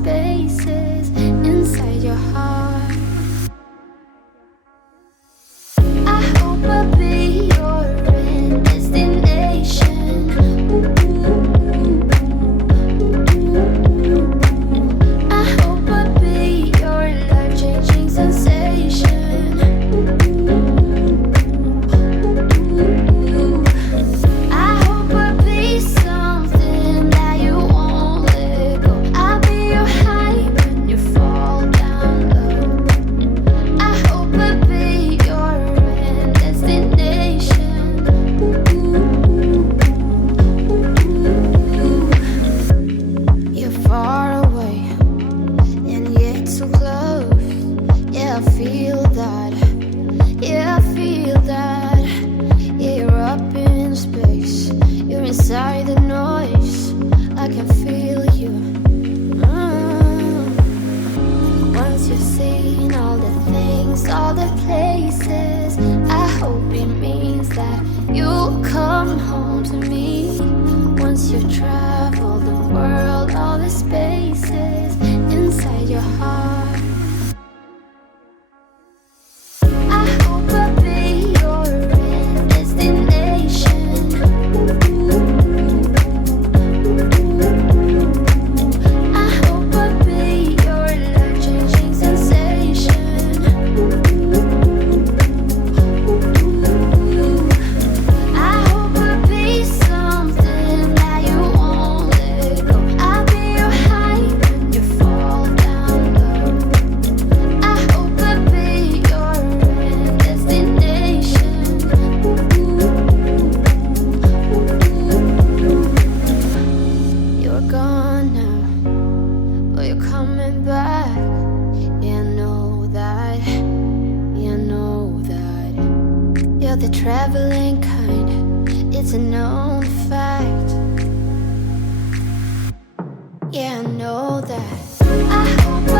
spaces inside your heart. I hope I'll be your end destination. I hope I'll be your life-changing sensation. I hope I'll be something that you won't let go. I'll be your high when you fall down low. I hope I'll be your end destination. You're far away and yet so close. Yeah, I feel that. Yeah, I feel that. Yeah, you're up in space. You're inside the noise. I can feel you. Once you've seen all the things, all the places, I hope it means that you'll come home to me. Once you've traveled the world, all the spaces inside your heart. I hope I'll be your end destination. I hope I'll be your life-changing sensation. I hope I'll be something that you won't let go. I'll be your high when you fall down low. I hope I'll be your end destination. You're gone now, but you're coming back. Yeah, I know that. Yeah, I know that. You're the traveling kind. It's a known fact. Yeah, I know that. I hope